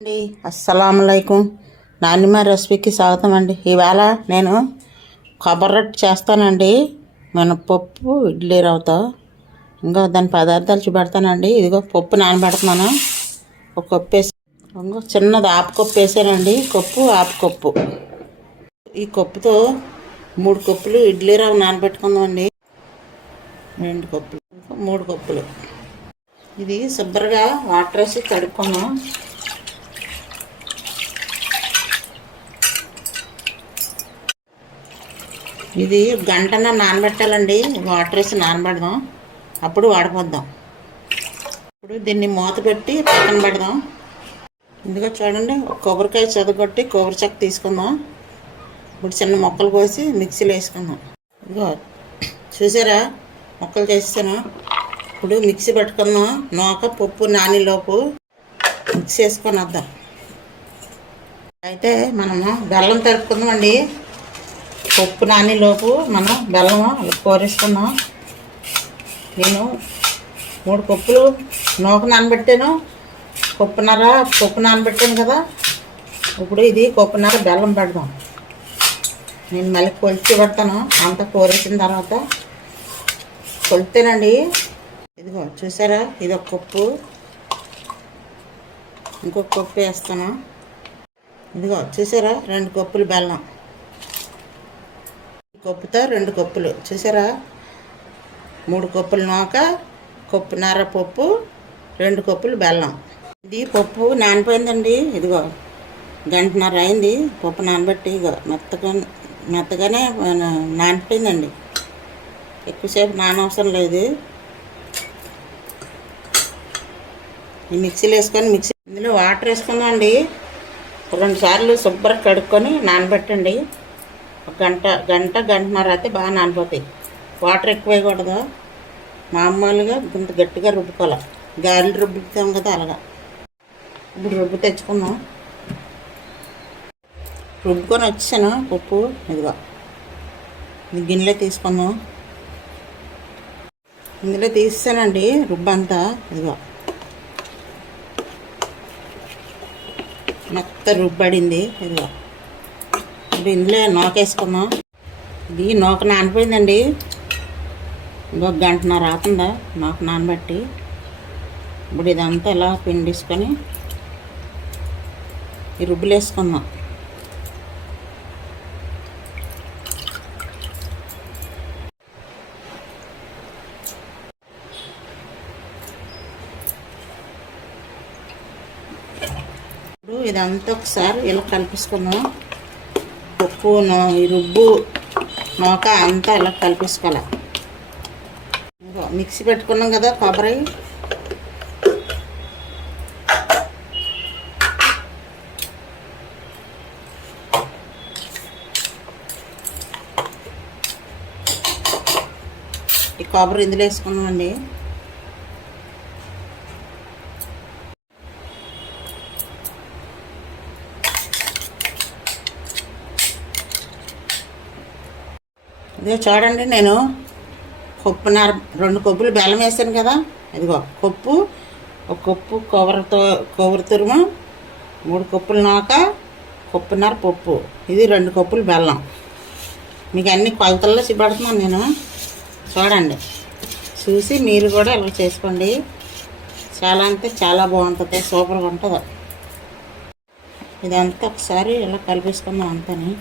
అండి. అస్సలంకం నానిమ రెసిపీకి స్వాగతం అండి ఈవేళ నేను కొబ్బరి రొట్టె చేస్తానండి. మినపప్పు ఇడ్లీ రవ్వతో. ఇంకా దాని పదార్థాలు చూపెడతానండి. ఇదిగో పప్పు నానబెడుతున్నాను. ఒక కప్పు వేసి ఇంకో చిన్నది ఆపు కప్పు వేసానండి. కప్పు ఆపు కప్పు. ఈ కప్పుతో మూడు కప్పులు ఇడ్లీ రవ్వ నానబెట్టుకుందామండి. రెండు కప్పులు. మూడు కప్పులు. ఇది శుభ్రంగా వాటర్ వేసి కడుక్కున్నాం ఇది గంటన నానబెట్టాలండి. వాటర్ వేసి నానబెడదాం. అప్పుడు వాడిపోద్దాం ఇప్పుడు దీన్ని మూత పెట్టి పక్కన పెడదాం. ఇందులో చూడండి కొబ్బరికాయ చదువుకొట్టి కొబ్బరి చెక్క తీసుకుందాం. ఇప్పుడు చిన్న మొక్కలు కోసి మిక్సీలో వేసుకుందాం. ఇదిగో చూసారా? మొక్కలు చేస్తాను ఇప్పుడు మిక్సీ పెట్టుకుందాం. నూక పప్పు నానిలోపు మిక్సీ వేసుకొని వద్దాం. అయితే మనము బెల్లం తరుపుకుందాం అండి పప్పు నానిలోపు మనం బెల్లం కోరేసుకున్నాం నేను మూడు పప్పులు నూక నానబెట్టాను. పప్పున్నర పప్పు నానబెట్టాను కదా. ఇప్పుడు ఇది పప్పున్నర బెల్లం పెడదాం. నేను మళ్ళీ కొలిచి పెడతాను. అంతా కోరేసిన తర్వాత కొలితేనండి. ఇదిగో చూసారా? ఇది ఒక కప్పు. ఇంకొక కప్పు వేస్తాను. ఇదిగో చూసారా? రెండు కప్పులు బెల్లం. కప్పుతో రెండు కప్పులు. చూసారా? మూడు కప్పులు నూక కప్పున్నర పప్పు రెండు కప్పులు బెల్లం. ఇది పప్పు నానిపోయిందండి. ఇదిగో గంటన్నర అయింది. పప్పు నానబెట్టి ఇగో మెత్తగా మెత్తగానే నానిపోయిందండి. ఎక్కువసేపు నానవసరం లేదు. ఈ మిక్సీలో వేసుకొని మిక్సీ ఇందులో వాటర్ వేసుకుందాం అండి రెండు సార్లు శుభ్రం కడుక్కొని నానబెట్టండి. గంట గంట గంటన్నర అయితే బాగా నానిపోతాయి. వాటర్ ఎక్కువ వేయకూడదు. మామూలుగా కొంత గట్టిగా రుబ్బుకోవాలి. గాలి రుబ్బుతాం కదా అలాగా. ఇప్పుడు రుబ్బు తెచ్చుకుందాం రుబ్బుకొని వచ్చాను. ఉప్పు ఇదిగో. ఇది గిన్నెలో తీసుకుందాం. ఇందులో తీసానండి రుబ్బంతా. ఇదిగో. మొత్తం రుబ్బడింది. ఇదిగో. ఇప్పుడు ఇందులో నూకేసుకుందాం. ఇది నూక నానిపోయిందండి. ఇంకొక గంటన్నర అవుతుందా నూక నానబెట్టి. ఇప్పుడు ఇదంతా ఇలా పిండేసుకొని ఈ రుబ్బులు వేసుకుందాం ఇప్పుడు ఇదంతా ఒకసారి ఇలా కలిపేసుకుందాం. ఉప్పు నూ- ఈ రుబ్బు నూక అంతా ఇలా కలిపేసుకోవాలి. మిక్సీ పెట్టుకున్నాం కదా కొబ్బరి. ఈ కొబ్బరి ఇందులో వేసుకున్నామండి. ఇదిగో చూడండి నేను కొప్పున్నర రెండు కొప్పులు బెల్లం వేసాను కదా. ఇదిగో కొప్పు ఒక కొప్పు కొబ్బరితో కొబ్బరి తురుము మూడు కప్పులు నాక కొప్పున్నర పప్పు. ఇది రెండు కప్పులు బెల్లం. మీకు అన్ని కొలతల్లో చూపెడుతున్నాను నేను. చూడండి. చూసి మీరు కూడా ఇలా చేసుకోండి. చాలా అంటే చాలా బాగుంటుంది. సూపర్గా ఉంటుంది. ఇదంతా ఒకసారి ఇలా కలిపేసుకుందాం అంతని.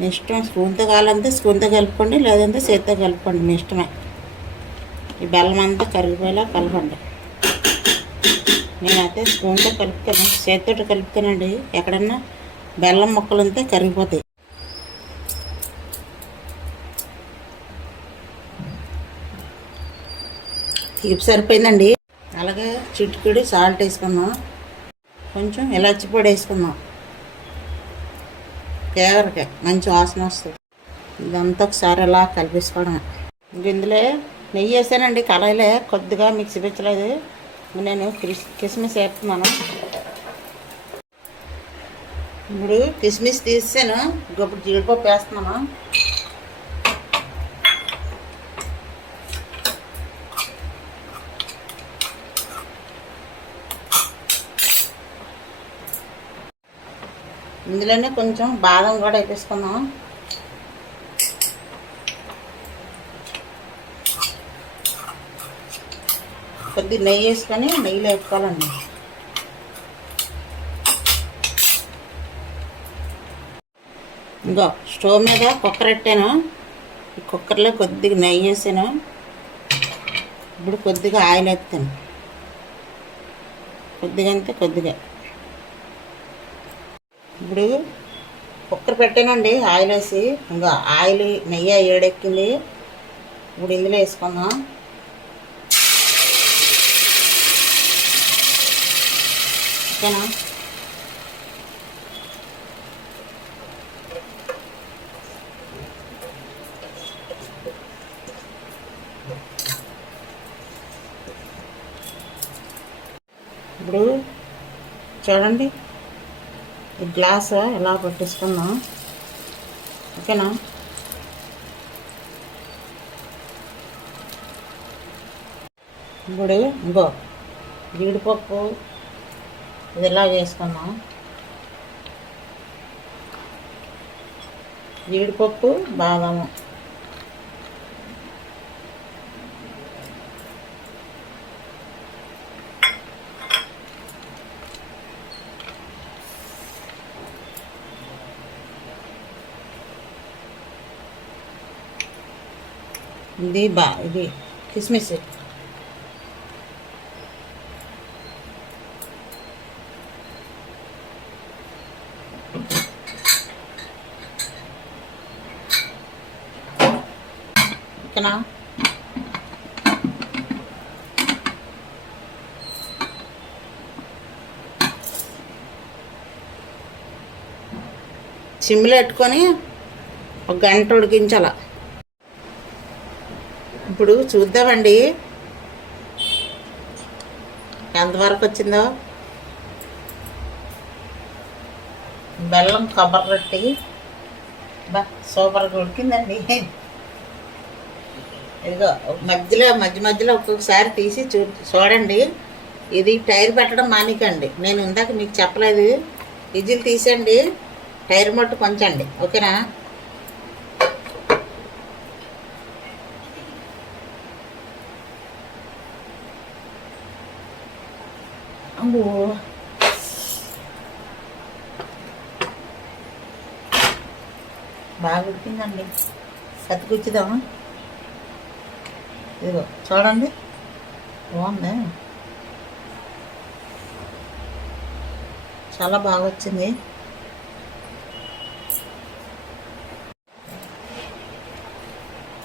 మీ ఇష్టం. స్పూన్తో కావాలంటే స్పూన్తో కలుపుకోండి లేదంటే చేత్తో కలుపుకోండి మీ ఇష్టమే. ఈ బెల్లం అంతా కరిగిపోయేలా కలపండి. నేనైతే స్పూన్తో కలుపుతాను చేతితో కలుపుతానండి. ఎక్కడన్నా బెల్లం ముక్కలు ఉంటే కరిగిపోతాయి. తీపి సరిపోయిందండి. అలాగే చిటికుడి సాల్ట్ వేసుకున్నాం కొంచెం ఇలాచి పొడి వేసుకున్నాం కేవరకాయ మంచి వాసన వస్తుంది. ఇదంతా ఒకసారి అలా కలిపేసుకోవడం ఇంక ఇందులో నెయ్యి వేసానండి కళాయిలే. కొద్దిగా మిక్సీ పెట్టలేదు. నేను కిస్మిస్ వేస్తున్నాను. ఇప్పుడు కిస్మిస్ తీసాను ఇప్పుడు జీడిపప్పు వేస్తున్నాను. ఇందులోనే కొంచెం బాదం కూడా వేపేసుకుందాం కొద్ది నెయ్యి వేసుకొని నెయ్యిలో వేసుకోవాలండి ఇంకో స్టవ్ మీద కుక్కర్ పెట్టాను. ఈ కుక్కర్లో కొద్దిగా నెయ్యి వేసాను. ఇప్పుడు కొద్దిగా ఆయిల్ వేస్తాను. కొద్దిగా అంతే కొద్దిగా. ఇప్పుడు కుక్కర్ పెట్టానండి ఆయిల్ వేసి. ఇంకా ఆయిల్ నెయ్యి ఏడెక్కింది. ఇప్పుడు ఇందులో వేసుకుందాం. ఓకేనా? ఇప్పుడు చూడండి. ఈ గ్లాస్ ఎలా పట్టించుకుందాం? ఓకేనా? ఇప్పుడు ఇంకో జీడిపప్పు ఇది ఇలా చేసుకుందాం? జీడిపప్పు బాదము. ఇది బా ఇది కిస్మిస్ ఓకేనా సిమ్లో పెట్టుకొని ఒక గంట ఉడికించాల ఇప్పుడు చూద్దామండి. ఎంతవరకు వచ్చిందో? బెల్లం కొబ్బరి రొట్టి. బా సూపర్గా ఉడికిందండి. ఇదిగో మధ్యలో మధ్య మధ్యలో ఒక్కొక్కసారి తీసి చూ చూడండి. ఇది టైర్ పెట్టడం మానికండి నేను ఇందాక మీకు చెప్పలేదు. విజిల్ తీసండి టైర్ మట్టు కొంచండి ఓకేనా? అమ్మో బాగా ఉడికిందండి. కత్తికొచ్చిదామా ఇదిగో చూడండి. బాగుంది? చాలా బాగా వచ్చింది.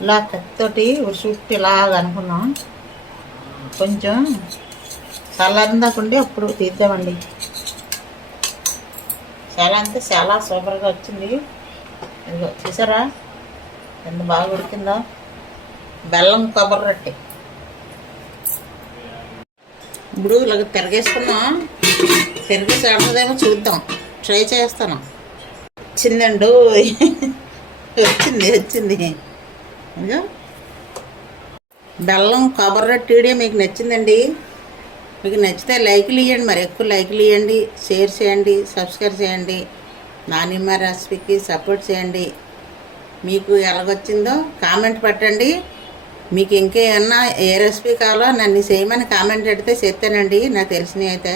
ఇలా కత్తితోటి ఉరుసుట్టి ఇలా అనుకున్నాం. కొంచెం చల్లారిందాకుండి అప్పుడు తీద్దామండి. చాలా అంటే చాలా సూపర్గా వచ్చింది. ఇదిగో చూసారా? ఎంత బాగా ఉడికిందో. బెల్లం కొబ్బరి రొట్టె. ఇప్పుడు ఇలాగ తిరగేసుకున్నాం తిరిగేసి ఆడుతుందేమో చూద్దాం. ట్రై చేస్తాను. వచ్చిందండు? వచ్చింది వచ్చింది. బెల్లం కొబ్బరి రొట్టె మీకు నచ్చిందండి. మీకు నచ్చితే లైక్లు ఇవ్వండి మరి ఎక్కువ లైక్లు ఇవ్వండి షేర్ చేయండి సబ్స్క్రైబ్ చేయండి నానిమ్మ రెసిపీకి సపోర్ట్ చేయండి. మీకు ఎలాగొచ్చిందో కామెంట్ పెట్టండి. మీకు ఇంకేమన్నా ఏ రెసిపీ కావాలో నన్ను చేయమని కామెంట్ పెడితే చెప్తానండి. నాకు తెలిసినవి అయితే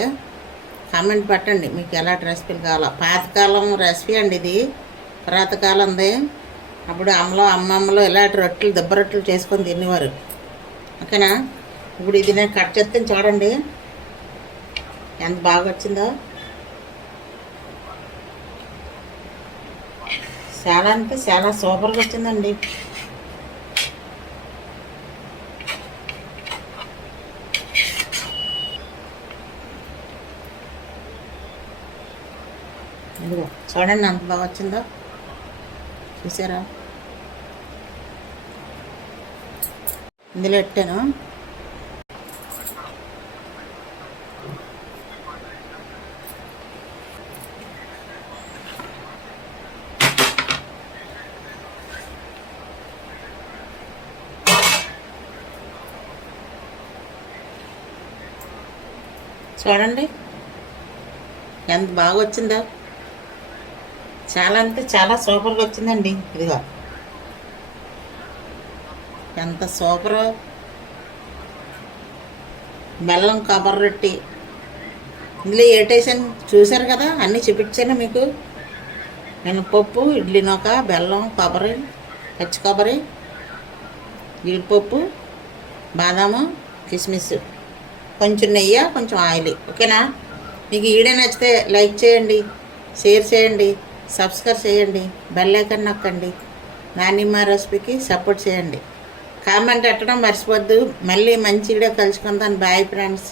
కామెంట్ పెట్టండి. మీకు ఎలాంటి రెసిపీలు కావాలో. పాతకాలం రెసిపీ అండి ఇది. పురాతకాలంది అప్పుడు అమ్మలో అమ్మమ్మలో ఇలాంటి రొట్టెలు దెబ్బ రొట్టెలు చేసుకొని తినేవారు. ఓకేనా? ఇప్పుడు ఇది నేను కట్ చేస్తాను చూడండి ఎంత బాగా వచ్చిందో చాలా అంటే చాలా సూపర్గా వచ్చిందండి. ఇదిగో చూడండి ఎంత బాగా వచ్చిందో చూసారా? ఇందులో పెట్టాను. చూడండి. ఎంత బాగా వచ్చిందో చాలా అంటే చాలా సూపర్గా వచ్చిందండి. ఇదిగో. ఎంత సూపరు. బెల్లం కొబ్బరి రొట్టి. ఇందులో ఏటేసాను చూశారు కదా? అన్నీ చూపించాను మీకు. నేను పప్పు ఇడ్లీ నూక బెల్లం కొబ్బరి పచ్చి కొబ్బరి జీడిపప్పు బాదాము కిస్మిస్. కొంచెం నెయ్యి కొంచెం ఆయిల్. ఓకేనా? మీకు ఈడే వీడియో నచ్చితే లైక్ చేయండి షేర్ చేయండి సబ్స్క్రైబ్ చేయండి బెల్ నొక్కండి. నానిమ్మ రెసిపీకి సపోర్ట్ చేయండి. కామెంట్ పెట్టడం మర్చిపోద్దు. మళ్ళీ మంచి వీడియో కలుసుకుందాం. Bye friends.